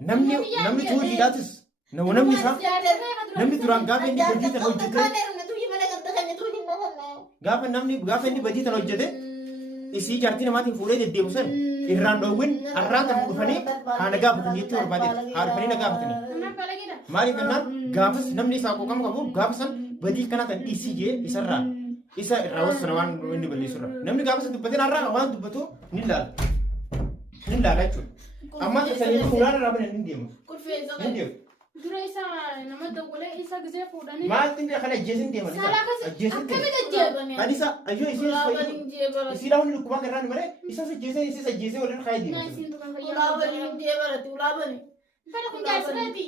namni tuujii dhaatis namni isaa namni duraan gaafa inni badii tan hojjete gaafa inni badii tan hojjete isii jaartii namaatiin fuudhee deddeebi'u san irraan dhoowwin arraan kan dhufanii haana gaafatan jettee barbaadeetti haa dhufanii na gaafatanii maaliif jennaan gaafas namni isaa qoqama qabu gaafa san badii kana kan dhiisii jee isarraa isa irraa wassana waan inni balleessurra namni gaafa san dubbateen har'aa waan dubbatu ni ilaala jechuudha amma sanii fuudhaan irraa bane ni deemu dura isa nama dawwalee isa gisee fuudhanii maaltiin kana ajjeesin deeman ajjeesin deeman adisa ayyoo isiidha hundi dhukkubaa garraan bare isa ajjeesee waliin kaa deeman ulaabanii deebarati ulaabanii fara kun jaarsirati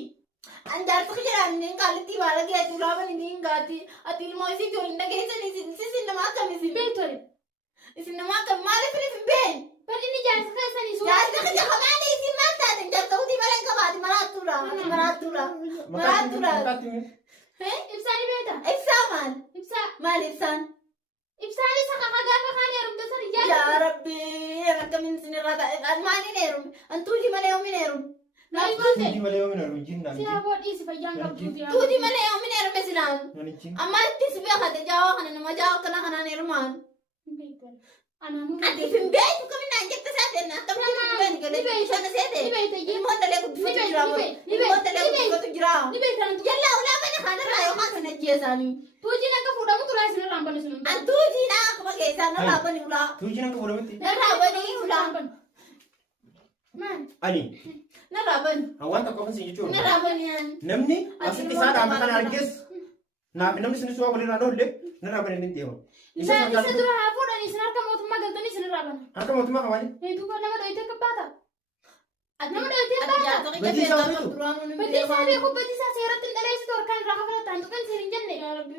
anjaarsa jedhanii qaalitti baala geetu ulaabanii diingaati ati ilmoo isii ijoolleen dhageessanii isin nama akkamisin beektore isin nama akkam maaliif hin been bari inni jaarsa keessanii suura jaarsa keessa kamaanii isin maal taatan jaarsa utii bara hin qabaati maraattuudha ibsaanii beeta ibsaa maal ibsaan ibsaan isa kaka gaafa kaan heerumte sani yaa rabbii akkamiin isin irraa ta'e maaliin heerume antuuti malee oomin heerume tuuti malee oomin heerume jinnaan siyaa boodhii si fayyaan qabdu tuuti malee oomin heerume silaan amma itti si beekate jaawaa kana nama jaawaa akkana kanaan heerumaan ati fin beeku kamina jekta saatena kamina ben gele shana sete ni mondalee guddifatu jira mo ni mondalee guddifatu jira yalla ulaa mana kana rayo kana jeesani tuuji naka fuudhamu tulaa isin raambani sunu tuuji na akuma keessa na raabani ulaa tuuji naka fuudhamutti na raabani ulaa man ani na raabani waan tokko kan jechuudha na raabani namni asitti isaa dhaama kana argees naaf namni sun suwa walirraa dholle na raabani ni deema isa dura haa fuudhanii isin harka mootummaa galtanii isin raabana harka mootummaa qabani duuba nama dhoyitee kabbaata nama dhoyitee kabbaata badii isaa beeku badii isaa seeratti hin dhaleessitu harkaan irraa kafalataan tuqan isin hin jenne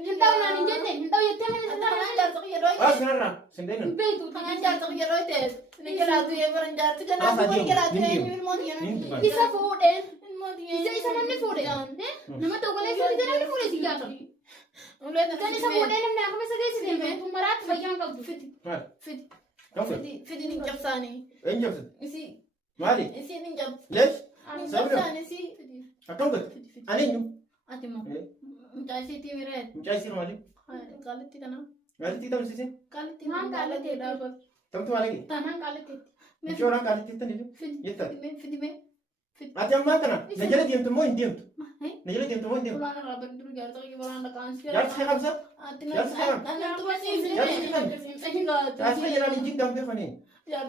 hin ta'u naan hin jenne hin ta'u jettee mana isa taa'u sinarraa sindeena beeku kanaan jaarsa yeroo ta'e ni jiraatu yeebaran jaarti kanaaf wal jiraatu isa fuudheen isa namni fuudhe nama dawwalee fuudhe namni fuudhe si jaata kan isa fuudhee namni akkuma isa geessi deemee maraatti fayyaan qabdu fidi ni jabsaanii isi maali isi ni jabs lees jabsaanii isi akkam godhe aneenyu ati moo mucaa isiitii mireet mucaa isii maali qaalitti kana qaalitti tamsise qaalitti waan qaalitti dhaabatu tamtu maali tanaan qaalitti mucaa waan qaalitti taniif jetta fidime ati ammaa kana na jala deemtu moo hin deemtu na jala deemtu moo hin deemtu Bulan rabbin dulu jaarta kaki bulan da kan sih. jaarsa kee qabsa jaarsa kee qabsa Nanti tuh masih sih. jaarsa kee jedhaan hin jiddaam beefanii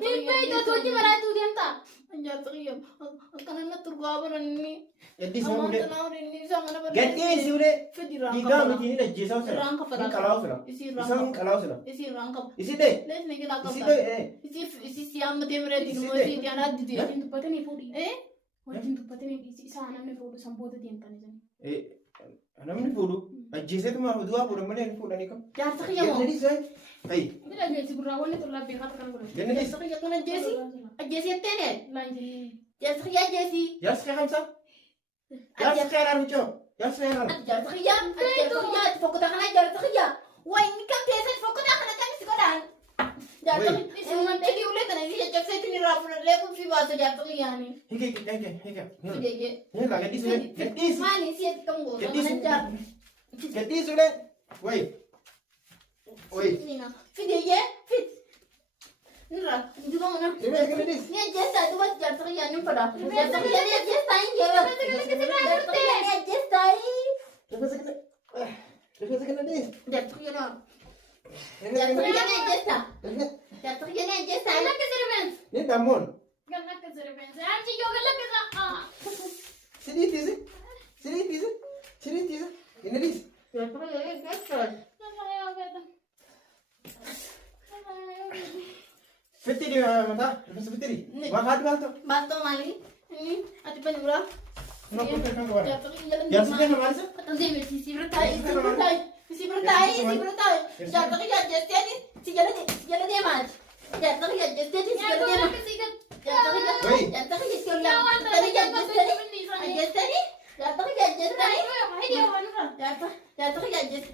Bilbee tuuti maraatu deemta. Jaarta kiyya kan na turgaa baran ni. eddi sama Aman ulee tanah udah ini sama na baran. gadhiisi ulee Fidi rangkap. dhiigaa miti ni ajjeesaa sira Rangkap hin rangkap. qalaawu sira Isi isaan hin rangkap. qalaawu sira Isi rangkap. isi dhee Les nih kita isi kapal. dhee Isi siam mati mereka di rumah si tiada di dia. Wajjin dubbatanii fuudhi. Eh? Wajjin dubbatanii isaa namni fuudhu sanboota deemtanii jiran. namni fuudhu ajjeeseetuma du'aa fuudhan malee hin fuudhanii kam Jaarta kiyya mo. gannadis ayi Bila geessi gurraa wanni tullaa beekaa kan godhan. gannadis Jaarta kiyya kana jesi. Jesi tene. Laanjii. Jaarta kiyya jesi. jaarsa kee qabsa jaarsa kee araan mucoo jaarsa kee araan Jaarta kiyya. Jaarta kiyya. Fokuta kana jaarta kiyya. Wah ini kan tesan fokuta kana kan sekolah. Jaarta kiyya. Nanti diulit nanti cek saya ini rapor lekun fi bahasa jaarta kiyya ni. hike Fidege. ni ka gadhiis ulee gadhiis Mani sih kamu. gadhiis gadhiis ulee wayi wayi Fidege. Fit. Nira, juga mana? Ini gadhiis Ni jesta tu buat jaarta kiyya ni pada. Jaarta kiyya ni jesta ini ya. Jaarta kiyya ni jesta ini. rifeensa gadhiis Jaarta kiyya ni. Jaarta kiyya ni jesta. Jaarta kiyya ni jesta. Galla ke sirben. ni dammoon Galla ke sirben. Anji yoo galla ke sa. siriitiisi gadhiis Jaarta kiyya ni jesta. fittiri mataa rifeensa fittiri waa haadhi maaltu Bantu mali. Ini ati penjura. nokku kan qabaadha Jaarta kiyya ni. jaarsa kee maalisa Si bertai. Jaarta kiyya jesta ni. Si jala dia mas. Jaarta kiyya jesta ni. Si jala dia mas. Jaarta kiyya jesta ni. Tadi jasta ni. Jasta ni. Jaarta kiyya jesta jaartaka jaajjeste.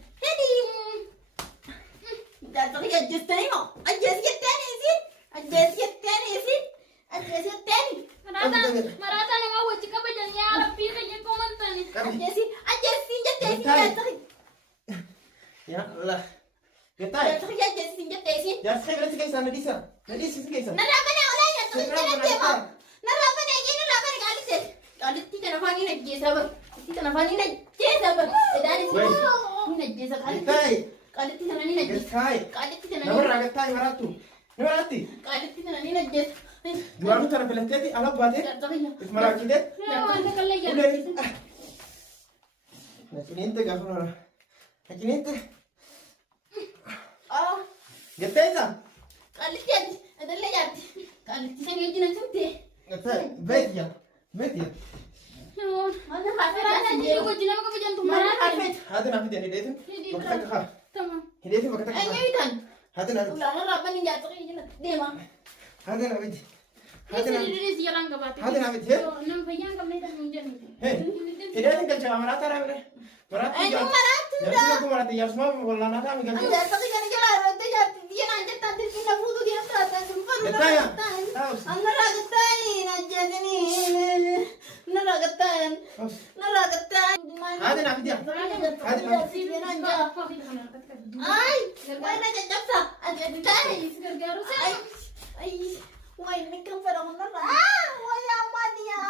Jaartaka jaajjestanii moo? Ajjeesi jetteeni isin? Ajjeesi jetteeni isin? Ajjeesi jetteeni? Marata nama wajji kabajan yaa rabbii kayya komantani. Ajjeesi jetteesi jaartaka. Ya Allah. Getai. Jaartaka jaajjesi jetteesi. Jaartaka berarti kaisa nadisa. Nadisa kaisa. Narabane olanya tuh narabane ini narabane kalitti kana fani najjesa bar. Kalitti kana fani najjesa bar. Edani ni najjesa Getai. kalitti kana ni najjesa. Getai. Kalitti kana Nama raga getai maratu. Marati. kalitti kana ni najjesa. Duaru tara pelaketi ala bate. Ismarakide. Wanta kalla ya. Udah. Nakininte gafara. Nakininte. Ah, Getai sa. kalitti adalle jatti. Kalitti sana jina tumte. Getai. Betia. Betia. Mana Marata jadi wajji nama kabajan tu marata. Hada nafi dia hidetin. Waktu kah? Tamam. Hidetin waktu kah? Ayo ikan. Hada nafi. Ulana rabban ni jatuh jina. Dema. Hada nafi. Ini sendiri dia orang kabati. Hada nafi. He. Nam payang kami dah munjat ni. He. Hidetin kan cakap marata nafi. Marata. Ayo maratu Ya sudah aku marata ya semua bola nada mi kan. jatuh kana jalan itu jatuh dia nanti tadi kita butuh dia terata sumpah. Getai ya. Tahu. Naragatan najjani ni. Naragatan. Naragatan. Hada nafi dia. Ay, why na jajak sa? Ajak tay. Gargaru sa. Ay, why ni kang parang na? Ah, why aman ya?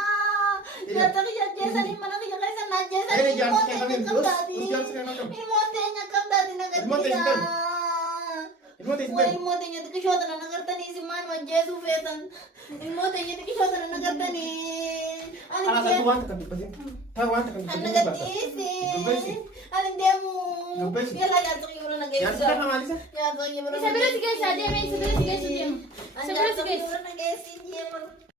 Jatuh ya jesa ni mana kaya kaya na jesa Ini ni jangan mo sekali tenya terus. kam dadi. Jangan sekali macam. Ni mo tenya kam dadi na Mo tenya gadiya. kam. Ilmu tu Why istem. mo tenya tu kishota na nagarta ni si man mo jesu fetan. Ni mo tenya tu kishota na nagarta ni. Anak satu wan tekan di pasir. Tahu wan tekan di pasir. Anagatisi. Gubesi. Alindemu. Gubesi. Yala yato yura na Yang gesi. sudah sama Alisa. Yato yura na Sabira sige sa dia, may sabira sige sa dia. Sabira sige. na gesi.